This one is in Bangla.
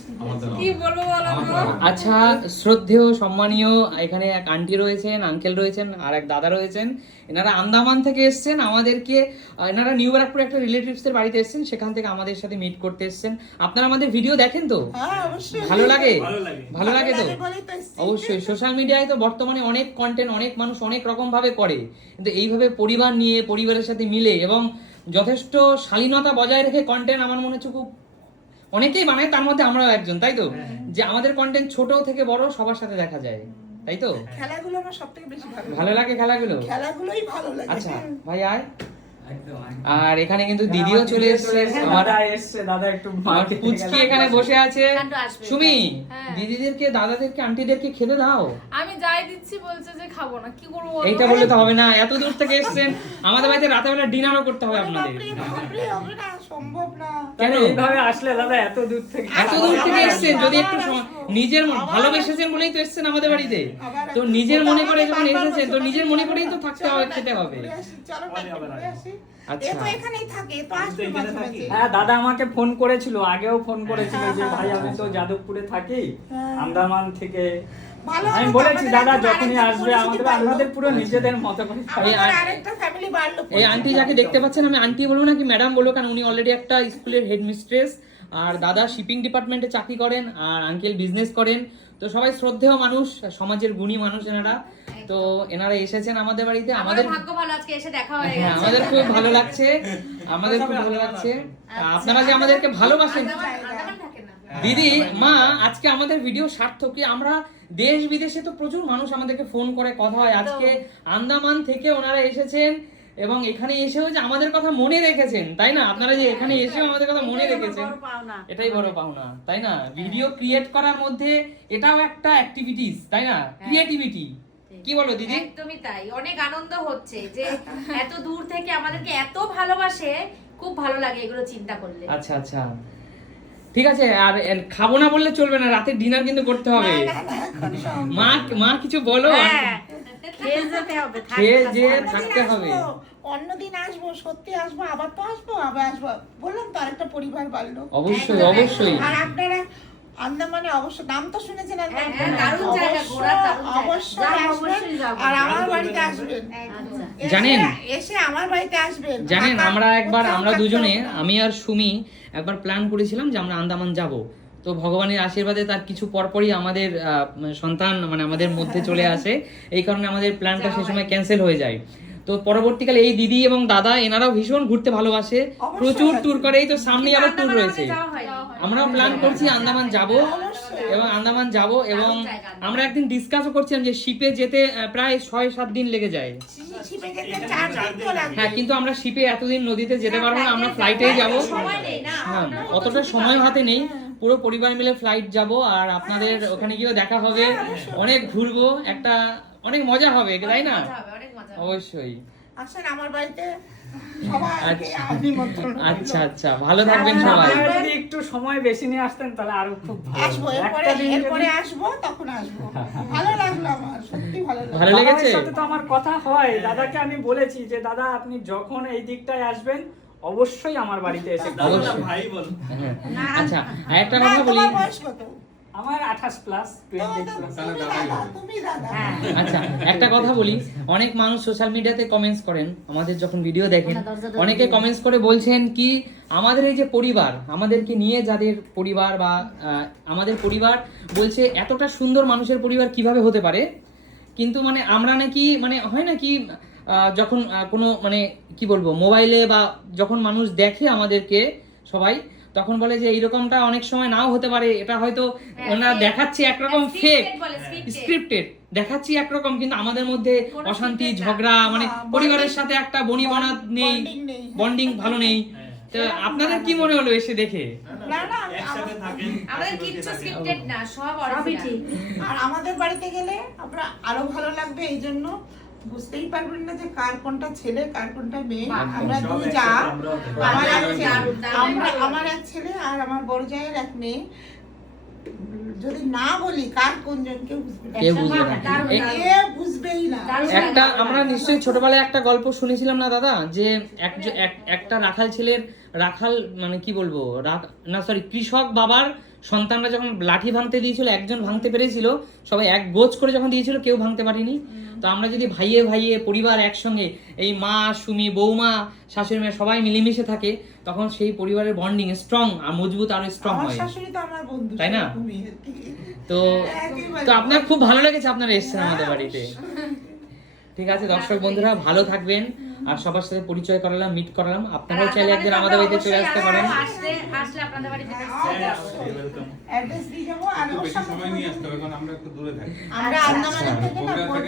কি বলবো বলো তো? আচ্ছা, শ্রদ্ধেয় সম্মানীয় এখানে এক আন্টি রয়েছেন, আঙ্কেল রয়েছেন, আর এক দাদা রয়েছেন। এনারা আন্দামান থেকে এসেছেন আমাদেরকে, এনারা নিউ ব্যারাকপুর একটা রিলেটিভসদের বাড়িতে এসেছেন, সেখান থেকে আমাদের সাথে মিট করতে এসেছেন। আপনারা আমাদের ভিডিও দেখেন তো? হ্যাঁ, অবশ্যই। ভালো লাগে? ভালো লাগে তো? বলেই তো এসেছি। অবশ্যই। সোশ্যাল মিডিয়ায় তো বর্তমানে অনেক কন্টেন্ট অনেক মানুষ অনেক রকম ভাবে করে, কিন্তু এইভাবে পরিবার নিয়ে পরিবারের সাথে মিলে এবং যথেষ্ট শালীনতা বজায় রেখে কন্টেন্ট আমার মনে হচ্ছে খুব অনেকেই বানায়, তার মধ্যে আমরাও একজন, তাই তো? যে আমাদের কন্টেন্ট ছোট থেকে বড় সবার সাথে দেখা যায়, তাই তো? খেলাগুলো আমার সবথেকে বেশি ভালো লাগে খেলাগুলো? খেলাগুলোই ভালো লাগে। আচ্ছা ভাই আয়। আর এখানে কিন্তু দিদিও চলে এসেছে, দাদা একটু আমার পুচকি এখানে বসে আছে। আসবে। সুমি, হ্যাঁ। দিদিদেরকে দাদাদেরকে আন্টিদেরকে খেতে দাও। আমি যাই দিচ্ছি বলছে যে খাবো না, কি করবো বলো? এইটা বললে তো হবে না, এত দূর থেকে এসেছেন, আমাদের বাড়িতে রাতে বেলা ডিনারও করতে হবে আপনাদের। বাপরে, হবে না, সম্ভব না। কেন এইভাবে আসলে দাদা এত দূর থেকে এত দূর থেকে এসেছেন, যদি একটু নিজের ভালোবেসেছেন বলেই তো এসেছেন আমাদের বাড়িতে, তো নিজের মনে করে যখন এসেছেন তো নিজের মনে করেই তো থাকতে হবে, খেতে হবে। চলো না, ঘুরে আসি। আচ্ছা। এ তো এখানেই থাকে, এ তো আসবে মাঝে মাঝে। হ্যাঁ, দাদা আমাকে ফোন করেছিল, আগেও ফোন করেছিল যে ভাই আমি তো যাদবপুরে থাকি, আন্দামান থেকে। ভালো আমি হলো, বলেছি আমাদের দাদা একটা যখনই আরেকটা আসবে পরিচিতি আমাদের বাড়লো। পুরো নিজেদের মতো করে খাবো। আমাদের আরেকটা ফ্যামিলি বাড়লো। এই আন্টি যাকে দেখতে পাচ্ছেন, আমি আন্টি বলবো নাকি ম্যাডাম বলবো, কারণ উনি অলরেডি একটা স্কুলের হেডমিস্ট্রেস, আর দাদা শিপিং ডিপার্টমেন্টে চাকরি করেন, আর আঙ্কেল বিজনেস করেন। তো সবাই শ্রদ্ধেয় মানুষ, সমাজের গুণী মানুষ এনারা। তো এনারা এসেছেন আমাদের বাড়িতে, আমাদের ভাগ্য ভালো আজকে এসে দেখা হয়ে হ্যাঁ, গেছে। আমাদের খুব ভালো লাগছে, আমাদের খুব ভালো লাগছে। আপনারা যে আমাদেরকে ভালোবাসেন। আন্দামান থাকে না। দিদি মা, আজকে আমাদের ভিডিও সার্থক কি? আমরা দেশ বিদেশে তো প্রচুর মানুষ আমাদেরকে ফোন করে কথা হয়, আজকে আন্দামান থেকে ওনারা এসেছেন এবং এখানে এসেও যে আমাদের কথা মনে রেখেছেন, তাই না? আপনারা যে এখানে এসেও আমাদের কথা মনে রেখেছেন, এটাই বড় পাওনা, তাই না? ভিডিও ক্রিয়েট করার মধ্যে এটাও একটা অ্যাক্টিভিটিস, তাই না? ক্রিয়েটিভিটি, কি বলো দিদি? একদমই তাই, অনেক আনন্দ হচ্ছে যে এত দূর থেকে আমাদেরকে এত ভালোবাসে, খুব ভালো লাগে এগুলো চিন্তা করলে। আচ্ছা আচ্ছা, ঠিক আছে। আর খাবো না বললে চলবে না, রাতে ডিনার কিন্তু করতে হবে। মা মা কিছু বলো। হ্যাঁ, খেয়ে যেতে হবে, খেয়ে যে অন্যদিন থাকতে হবে। আসবো, অন্যদিন আসবো, সত্যি আসবো, আবার তো আসবো, আবার আসবো। বললাম তো আরেকটা পরিবার বাড়লো। অবশ্যই অবশ্যই। আর আপনারা আন্দামানে অবশ্য নাম তো শুনেছেন, হ্যাঁ, দারুণ জায়গা, ঘোরার দারুণ জায়গা। অবশ্যই যাবো, আসবেন, অবশ্যই যাবো। আর আমার বাড়িতে আসবেন। আচ্ছা। জানেন? এসে আমার বাড়িতে আসবেন। জানেন, থাকা- আমরা একবার কোথাও আমরা থাকতে দুজনে, হবে না। আমি আর সুমি একবার প্ল্যান করেছিলাম যে আমরা আন্দামান যাব। তো ভগবানের আশীর্বাদে তার কিছু পরপরই আমাদের সন্তান মানে আমাদের মধ্যে চলে আসে, এই কারণে আমাদের প্ল্যানটা সেই সময় ক্যান্সেল হয়ে যায়। তো পরবর্তীকালে এই দিদি এবং দাদা এনারাও ভীষণ ঘুরতে ভালোবাসে, অবশ্যই প্রচুর আসবে। ট্যুর করে। এই তো সামনেই আবার ট্যুর আন্দামান রয়েছে, আমাদের যাওয়া হয়নি। আমরাও প্ল্যান করছি আন্দামান যাব অবশ্যই। এবং আন্দামান যাব। এবং দারুণ জায়গা আন্দামান। আমরা একদিন ডিসকাসও করছিলাম যে শিপে যেতে প্রায় 6-7 দিন লেগে যায়। শিপে যেতে 4 দিন তো লাগবে। হ্যাঁ, কিন্তু আমরা শিপে এতদিন নদীতে যেতে পারবো না, আমরা ফ্লাইটেই যাব। সময় নেই না। হ্যাঁ, অতটা সময় হাতে নেই, পুরো পরিবার মিলে ফ্লাইট যাব। আর আপনাদের ওখানে গিয়েও দেখা হবে, অনেক ঘুরবো, একটা অনেক মজা হবে, তাই না? মজা হবে, অনেক মজা হবে। অবশ্যই। আসেন আমার বাড়িতে, সবাইকে আচ্ছা। নিমন্ত্রণ রইলো। আচ্ছা আচ্ছা, ভালো থাকবেন সবাই। আপনারা যদি একটু সময় বেশি নিয়ে আসতেন তাহলে আরো খুব ভালো আসবো, হতো। এরপরে একটা দিন এরপরে যদি- আসবো, তখন আসবো। ভালো লাগলো আমার, সত্যি ভালো লাগলো। ভালো লেগেছে? দাদার সাথে তো আমার কথা হয়, দাদাকে আমি বলেছি যে দাদা আপনি যখন এই দিকটায় আসবেন অবশ্যই আমার বাড়িতে এসে খাবেন। অবশ্যই। হ্যাঁ। আচ্ছা, আর একটা না, কথা বলি। তোমার বয়স কত? আমার 28 প্লাস 20 প্লাস। তুমি দাদা। আচ্ছা, একটা কথা বলি, অনেক মানুষ সোশ্যাল মিডিয়াতে কমেন্টস করেন, আমাদের যখন ভিডিও দেখেন অনেকে কমেন্টস করে বলছেন কি আমাদের এই যে পরিবার, আমাদেরকে নিয়ে যাদের পরিবার বা আমাদের পরিবার, বলছে এতটা সুন্দর মানুষের পরিবার কিভাবে হতে পারে। কিন্তু মানে আমরা নাকি মানে হয় নাকি যখন কোনো মানে কি বলবো মোবাইলে বা যখন মানুষ দেখে আমাদেরকে সবাই, তখন বলে যে এইরকমটা অনেক সময় নাও হতে পারে, এটা হয়তো ওনারা দেখাচ্ছে একরকম ফেক স্ক্রিপ্টেড, দেখাচ্ছি একরকম, কিন্তু আমাদের মধ্যে অশান্তি ঝগড়া মানে পরিবারের সাথে একটা বনিবনা নেই, Bonding নেই। বন্ডিং ভালো নেই। তো আপনাদের কি মনে হলো এসে দেখে? না না, আমাদের কিচ্ছু স্ক্রিপ্টেড না, সব অরিজিনাল। আর আমাদের বাড়িতে গেলে আমরা আরো ভালো লাগবে, এই জন্য বুঝতেই পারবেন না যে কার কোনটা ছেলে কার কোনটা মেয়ে। আমরা দুই যা, আমার এক ছেলে, আমার এক ছেলে আর আমার বড় জায়ের এক মেয়ে। যদি না বলি কার কোনজন কেউ বুঝবে না। কেউ বুঝবে না। কেউ বুঝবেই না। একটা আমরা নিশ্চয়ই ছোটবেলায় একটা গল্প শুনেছিলাম না দাদা, যে একটা রাখাল ছেলের রাখাল মানে কি বলবো না সরি কৃষক বাবার সন্তানরা যখন লাঠি ভাঙতে দিয়েছিল, একজন ভাঙতে পেরেছিল, সবাই এক গোছ করে যখন দিয়েছিল কেউ ভাঙতে পারেনি। তো আমরা যদি ভাইয়ে ভাইয়ে পরিবার একসঙ্গে, এই মা, সুমি, বৌমা, শাশুড়ি মা সবাই মিলেমিশে থাকে, তখন সেই পরিবারের বন্ডিং স্ট্রং আর মজবুত, আরো স্ট্রং আমার হয়, শাশুড়ি তো আমার বন্ধু, তাই না? সেরকমই আর কি। তো একেবারে। তো আপনার খুব ভালো লেগেছে আপনারা এসেছেন আমাদের বাড়িতে। ঠিক আছে দর্শক বন্ধুরা, ভালো থাকবেন, আর সবার সাথে পরিচয় করালাম, মিট করালাম। আপনারাও চাইলে একদিন আমাদের বাড়িতে চলে আসতে পারেন। আসলে আপনাদের বাড়িতে অ্যাড্রেস দিয়ে যাবো, আর একটু ওর বেশি সঙ্গে সময় নিয়ে আসতে হবে, কারণ আমরা একটু দূরে থাকি। আমরা আন্দামানের থেকে না প্রোগ্রাম